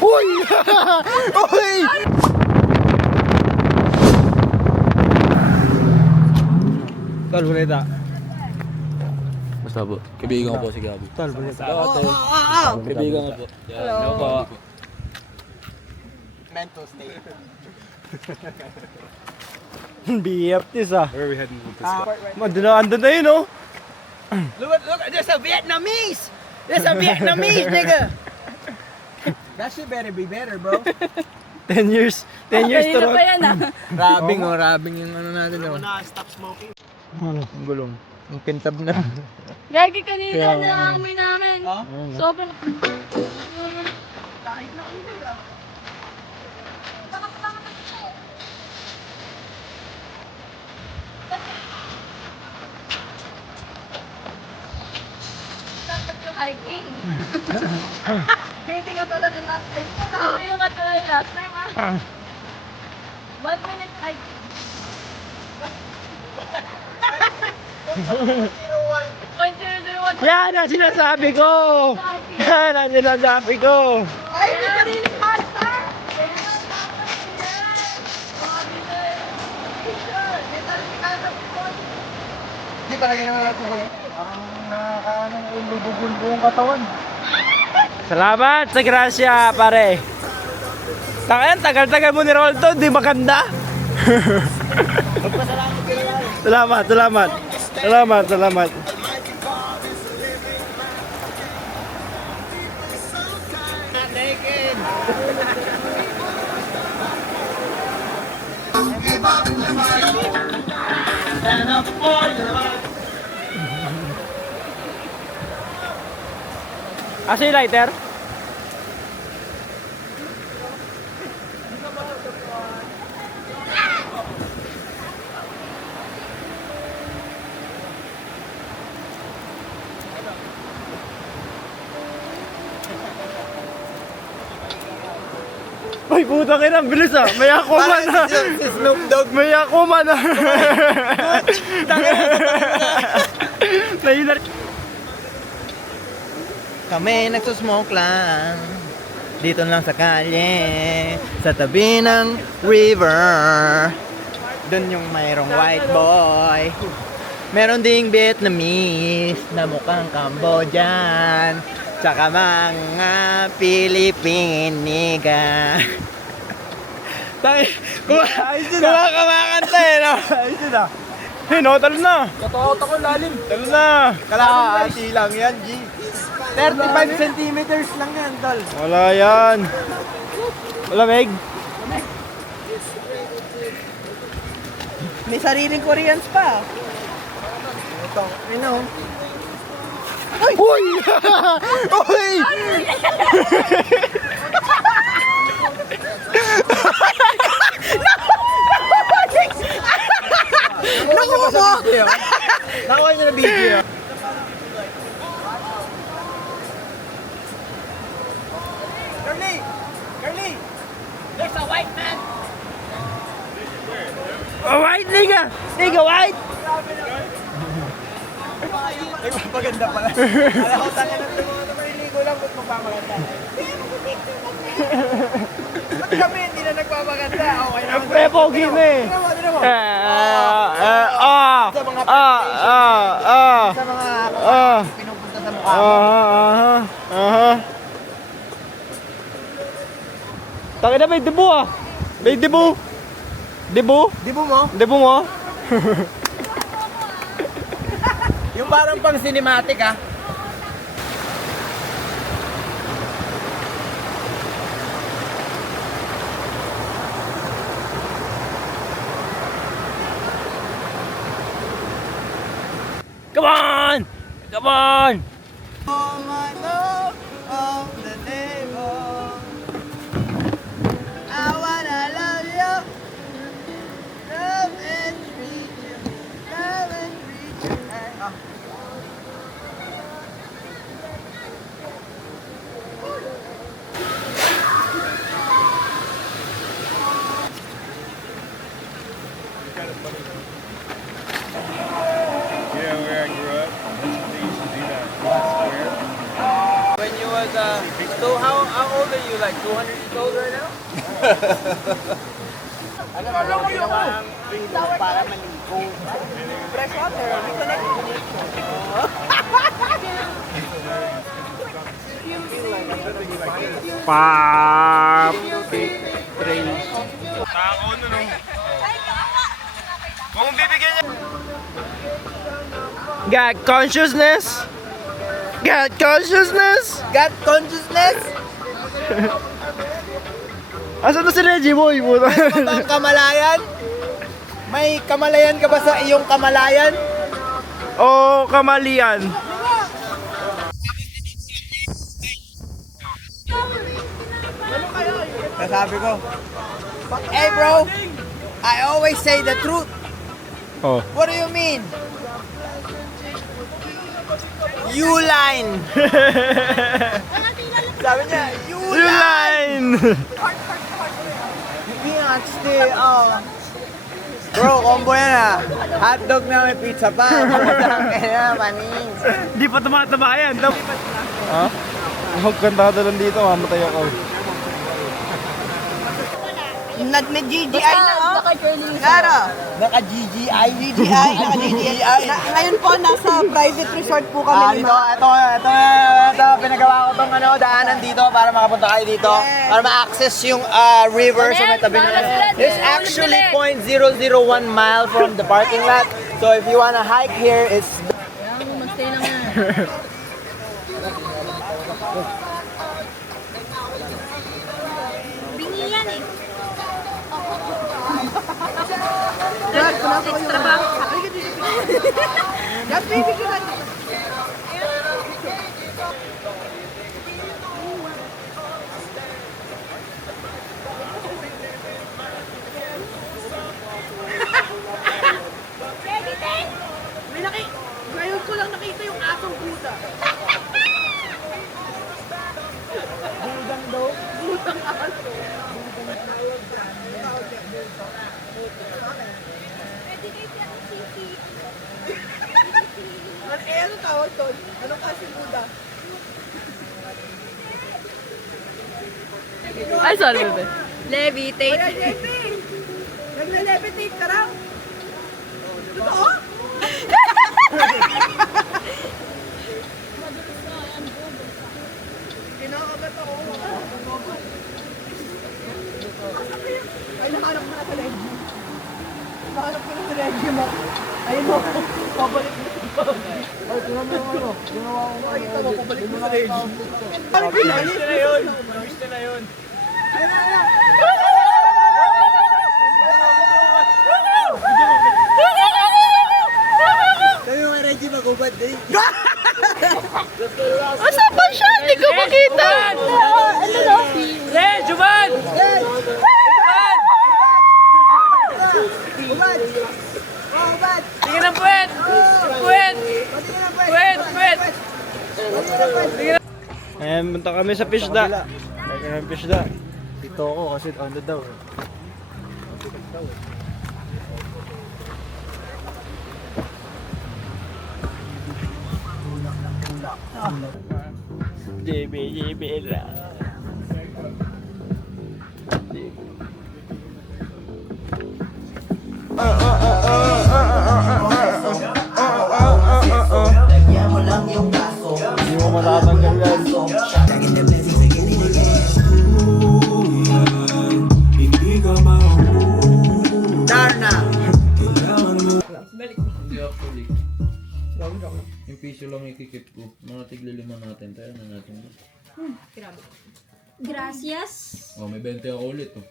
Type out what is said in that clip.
Uy! Uy! Tol, balita. Basta po. Kaibigan ko po si Gabi. Tol, balita. Kaibigan ko po. Hello po. Mental state. BFTs ah. Where are we heading with this? Andun na yun oh. Look, there's a Vietnamese! There's a Vietnamese, nigga! That shit better be better, bro. 10 years to rock. Rabing yung ano natin. Stop smoking. Ano? Ang gulong. Ang kintab na. Gagi kanina na amoy namin. Sobrang... Kahit na ulo lang. Hiking. Hindi nga talaga last time. Hindi nga talaga last time ah. 1 minute hiking. Yan ang sinasabi ko! Yan ang sinasabi ko! Ay, may sariling master! Hindi pa lagi naman natin. Ang nakakaano yung lubugul buong katawan. Salamat sa grasya, pare. Tagal-tagal mo ni Rolto, di maganda. Salamat. Asa yung lighter? Ay, puta ka na, bilis ah. May akuma na. Si Snoop Dogg. May akuma na. Nahinar. Kami nagsusmoke lang. Dito lang sa kalye. Sa tabi ng river. Doon yung mayroong white boy. Meron ding Vietnamese na mukhang Cambodian. Tsaka mga Pilipiniga. Kumakanta eh, no? Ayos yun ah. Eh, no, talo na. Totoo lalim. Talo na. Kalahati lang yan, G. 35 centimeters lang yan, tol. Wala yan. Malamig. May sariling Koreans pa. Ito, ano? Uy! Uy! Nakuha mo! Nakuha niyo na video. Carly! There's a white man. Oh, white nigga! Nigga, white! Nagpapaganda pala. Alam ko, tanga na ito mga namariligo lang, ba't magpapaganda? Ba't kami hindi na nagpapaganda? Okay naman. Pre, pogi na eh. Tira mo. Sa mga pinupunta sa mukha mo. Taka na, may debo ah. May debo. Debo? Di mo? Debo mo? Yung parang pang cinematic ah. Come on! Come on! All my love of the table. I wanna love you. Love and treat you. Love and treat you. Yeah, where I grew up, they used to do that. you like 200 years old right now? Ano ba ang ginawa ng freedom para maligo? Fresh water, reconnect with nature. Trail. Tako nun, no? Kung bibigyan niya... Got consciousness? Got consciousness? Got consciousness? Asan na si Reggie boy? Puta. Ano ba ang kamalayan? May kamalayan ka ba sa iyong kamalayan? O kamalian? Kasabi ko, hey bro, I always say the truth. Oh. What do you mean? You line. Sabi niya, you You line. line! Bro, combo yan ah. Hotdog na may pizza pa. Kaya paning. Di pa tumataba yan. Ha? Huwag kanta lang dito, mamatay ako. Nag-GGI na oh. Naka-journey. Claro. Naka-GGI. Naka-GGI. Ngayon po, nasa private resort po kami ni Ma'am. Ito, pinagawa ko tong daanan dito para makapunta kayo dito. Para ma-access yung river sa may tabi ng It's actually 0.001 mile from the parking lot. So if you wanna hike here, it's Magstay lang yan. Bingi yan eh. Dad, punasa ko yung bang. Dad, baby ko lang. Ngayon ko lang nakita yung asong puta. Budang daw? Budang aso. Ano tawag doon? Anong klaseng Buddha? Ay, sorry, bebe. Levitate. Kaya, JP! Nagle-levitate ka lang? Totoo? Kinakagat ako. Ay, nahanap ko na sa Reggie. Nahanap ko na sa Reggie mo. Ayun mo, pabalik mo. Ay, tingnan mo yung ano. Ginawa ko nga. Ay, ito mo, pabalik mo sa Reggie. Ay, pinalis na yun. Gusto na yun. Ayun na, ayun na. Sabi mo nga Reggie, magubad din. Asa pa siya? Hindi ko makita. Ano daw? Juban! Ubad! Oh, ubad! Tingnan ang puwet! Puwet! Patingin ang Puwet! Puwet! Ayan, punta kami sa Pishda. Kaya kami Pishda. Dito ako kasi ano daw. JB lang. Hindi mo matatanggal yan. Darna! Hindi actually. Yung piso lang ikikip ko. Mga tigli-lima natin. Tayo na natin. Gracias. Oh, may 20 ako ulit oh.